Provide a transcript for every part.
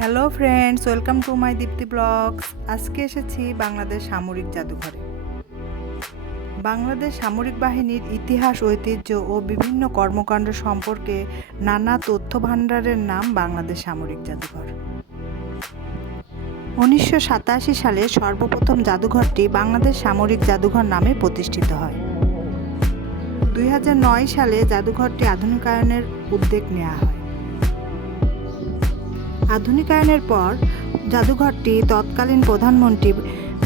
Hello friends, welcome to my Dipti blogs. আজকে এসেছি বাংলাদেশ সামরিক জাদুঘরে। বাংলাদেশ সামরিক বাহিনীর ইতিহাস, ঐতিহ্য ও বিভিন্ন কর্মকাণ্ড সম্পর্কে নানা তথ্য ভাণ্ডারের নাম বাংলাদেশ সামরিক জাদুঘর। 1987 সালে সর্বপ্রথম জাদুঘরটি বাংলাদেশ সামরিক জাদুঘর নামে প্রতিষ্ঠিত হয়। 2009 সালে জাদুঘরটি আধুনিকায়নের উদ্যোগ নেওয়া হয়। আধুনিকায়নের পর জাদুঘরটি তৎকালীন প্রধানমন্ত্রী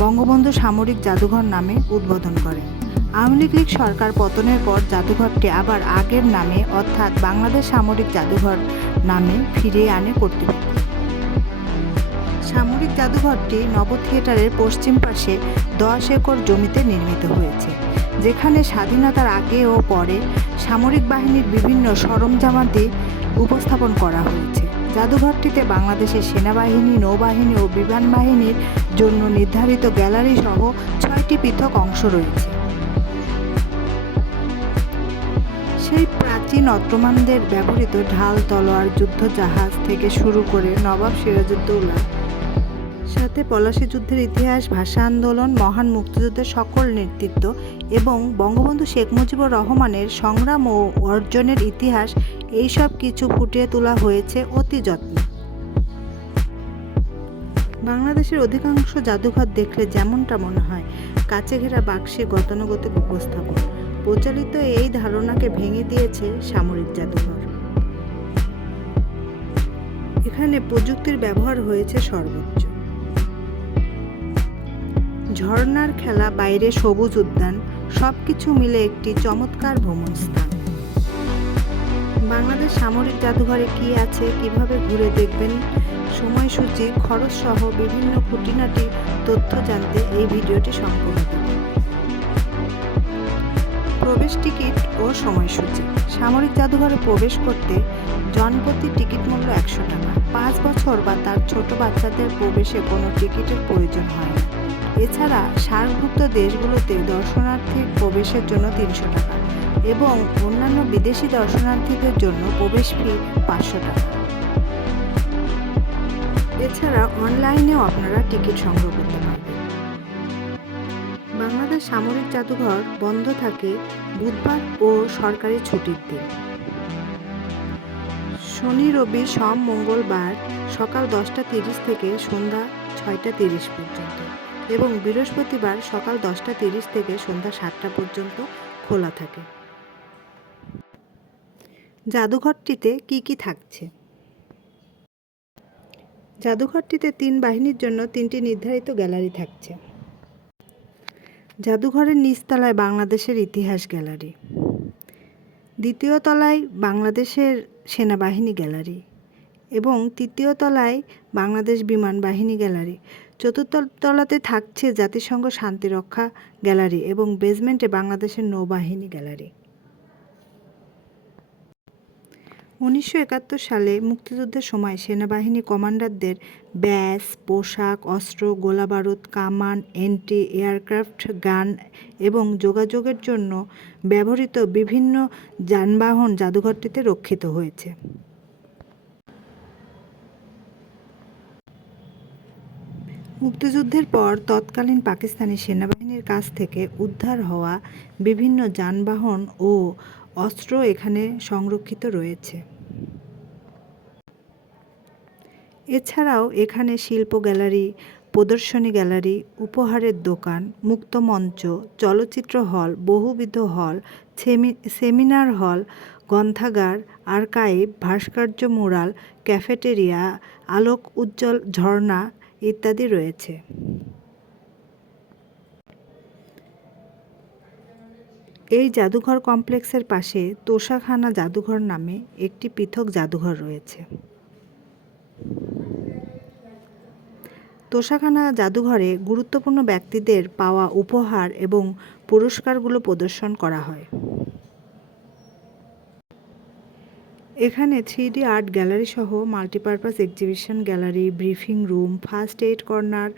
বঙ্গবন্ধু সামরিক জাদুঘর নামে উদ্বোধন করেন। আওয়ামী লীগ সরকার পতনের পর জাদুঘরটি আবার আগের নামে অর্থাৎ বাংলাদেশ সামরিক জাদুঘর নামে ফিরিয়ে আনে কর্তৃপক্ষ। সামরিক জাদুঘরটি নব থিয়েটারের পশ্চিম পাশে 10 একর জমিতে নির্মিত হয়েছে, যেখানে স্বাধীনতার আগে ও পরে সামরিক বাহিনীর বিভিন্ন সরঞ্জামাদি উপস্থাপন করা হয়েছে। জাদুঘরটিতে বাংলাদেশের সেনাবাহিনী, নৌবাহিনী ও বিমান বাহিনীর জন্য নির্ধারিত গ্যালারি সহ 6টি পৃথক অংশ রয়েছে। সেই প্রাচীন অটোমানদের ব্যবহৃত ঢাল, তলোয়ার, যুদ্ধ জাহাজ থেকে শুরু করে নবাব সিরাজউদ্দৌলার সাথে পলাশী যুদ্ধের ইতিহাস, ভাষা আন্দোলন, মহান মুক্তিযুদ্ধের সকল নেতৃত্ব এবং বঙ্গবন্ধু শেখ মুজিবুর রহমানের সংগ্রাম ও অর্জনের ইতিহাস, এই সব কিছু ফুটিয়ে তোলা হয়েছে অতি যত্নে। বাংলাদেশের অধিকাংশ জাদুঘর দেখলে যেমনটা মনে হয় কাচে ঘেরা বাক্সে গতানুগতিক উপস্থাপন, প্রচলিত এই ধারণাকে ভেঙে দিয়েছে সামরিক জাদুঘর। এখানে প্রযুক্তির ব্যবহার হয়েছে সর্বোচ্চ। ঝর্ণার খেলা, বাইরে সবুজ উদ্যান, সবকিছু মিলে একটি চমৎকার ভ্রমণ স্থান। বাংলাদেশ সামরিক জাদুঘরে কি আছে, কিভাবে ঘুরে দেখবেন, সময়সূচি, খরচ সহ বিভিন্ন খুঁটিনাটি তথ্য জানতে এই ভিডিওটি সম্পূর্ণ দেখুন। প্রবেশ টিকিট ও সময়সূচি। সামরিক জাদুঘরে প্রবেশ করতে জনপ্রতি টিকিট মূল্য 100 টাকা। 5 বছর বা তার ছোট বাচ্চাদের প্রবেশে কোনো টিকিটের প্রয়োজন হয় না। এছাড়া সার্কভুক্ত দেশগুলোতে দর্শনার্থীর প্রবেশের জন্য 300 টাকা এবং অন্যান্য বিদেশি দর্শনার্থীদের জন্য প্রবেশ ফি 500 টাকা। এছাড়া অনলাইনেও আপনারা টিকিট সংগ্রহ করতে পারবেন। বাংলাদেশ সামরিক জাদুঘর বন্ধ থাকে বুধবার ও সরকারি ছুটির দিন। শনি, রবি, সোম, মঙ্গলবার সকাল 10টা 30 থেকে সন্ধ্যা 6টা 30 পর্যন্ত এবং বৃহস্পতিবার সকাল 10টা 30 থেকে সন্ধ্যা 7টা পর্যন্ত খোলা থাকে। জাদুঘরটিতে কি কি থাকছে? জাদুঘরটিতে 3 বাহিনীর জন্য 3টি নির্ধারিত গ্যালারি থাকছে। জাদুঘরের নিচতলায় বাংলাদেশের ইতিহাস গ্যালারি, দ্বিতীয় তলায় বাংলাদেশের সেনাবাহিনী গ্যালারি এবং তৃতীয় তলায় বাংলাদেশ বিমান বাহিনী গ্যালারি। চতুর্থ তলাতে থাকছে জাতিসংঘ শান্তিরক্ষা গ্যালারি এবং বেসমেন্টে বাংলাদেশের নৌবাহিনী গ্যালারি। 1971 সালে মুক্তিযুদ্ধের সময় সেনাবাহিনী কমান্ডারদের ব্যাজ, পোশাক, অস্ত্র, গোলাবারুদ, কামান, এন্টি এয়ারক্রাফট গান এবং যোগাযোগের জন্য ব্যবহৃত বিভিন্ন যানবাহন জাদুঘরটিতে রক্ষিত হয়েছে। মুক্তিযুদ্ধের পর তৎকালীন পাকিস্তানি সেনাবাহিনীর কাছ থেকে উদ্ধার হওয়া বিভিন্ন যানবাহন ও অস্ত্র এখানে সংরক্ষিত রয়েছে। এছাড়াও এখানে শিল্প গ্যালারি, প্রদর্শনী গ্যালারি, উপহারের দোকান, মুক্ত মঞ্চ, চলচ্চিত্র হল, বহুবিধ হল, সেমিনার হল, গ্রন্থাগার, আর্কাইভ, ভাস্কর্য, মুরাল, ক্যাফেটেরিয়া, আলোক উজ্জ্বল ঝর্ণা ইত্যাদি রয়েছে। এই জাদুঘর কমপ্লেক্সের পাশে তোষাখানা জাদুঘর নামে একটি পৃথক জাদুঘর রয়েছে। তোষাখানা জাদুঘরে গুরুত্বপূর্ণ ব্যক্তিদের পাওয়া উপহার এবং পুরস্কারগুলো প্রদর্শন করা হয়। এখানে 3D আর্ট গ্যালারি সহ multipurpose exhibition gallery, briefing room, first aid corner,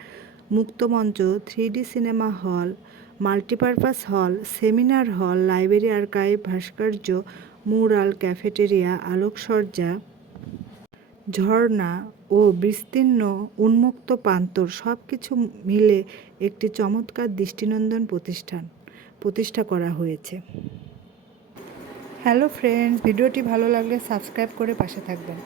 মুক্তমঞ্চ, 3D cinema hall, multipurpose hall, seminar hall, library, archive, ভাস্কর্য, মুরাল, ক্যাফেটেরিয়া, আলোকসজ্জা, ঝর্ণা, ও বিস্তীর্ণ উন্মুক্ত প্রান্তর সব কিছু মিলে একটি চমৎকার দৃষ্টিনন্দন প্রতিষ্ঠা করা হয়েছে। হ্যালো ফ্রেন্ডস, ভিডিওটি ভালো লাগলে সাবস্ক্রাইব করে পাশে থাকবেন।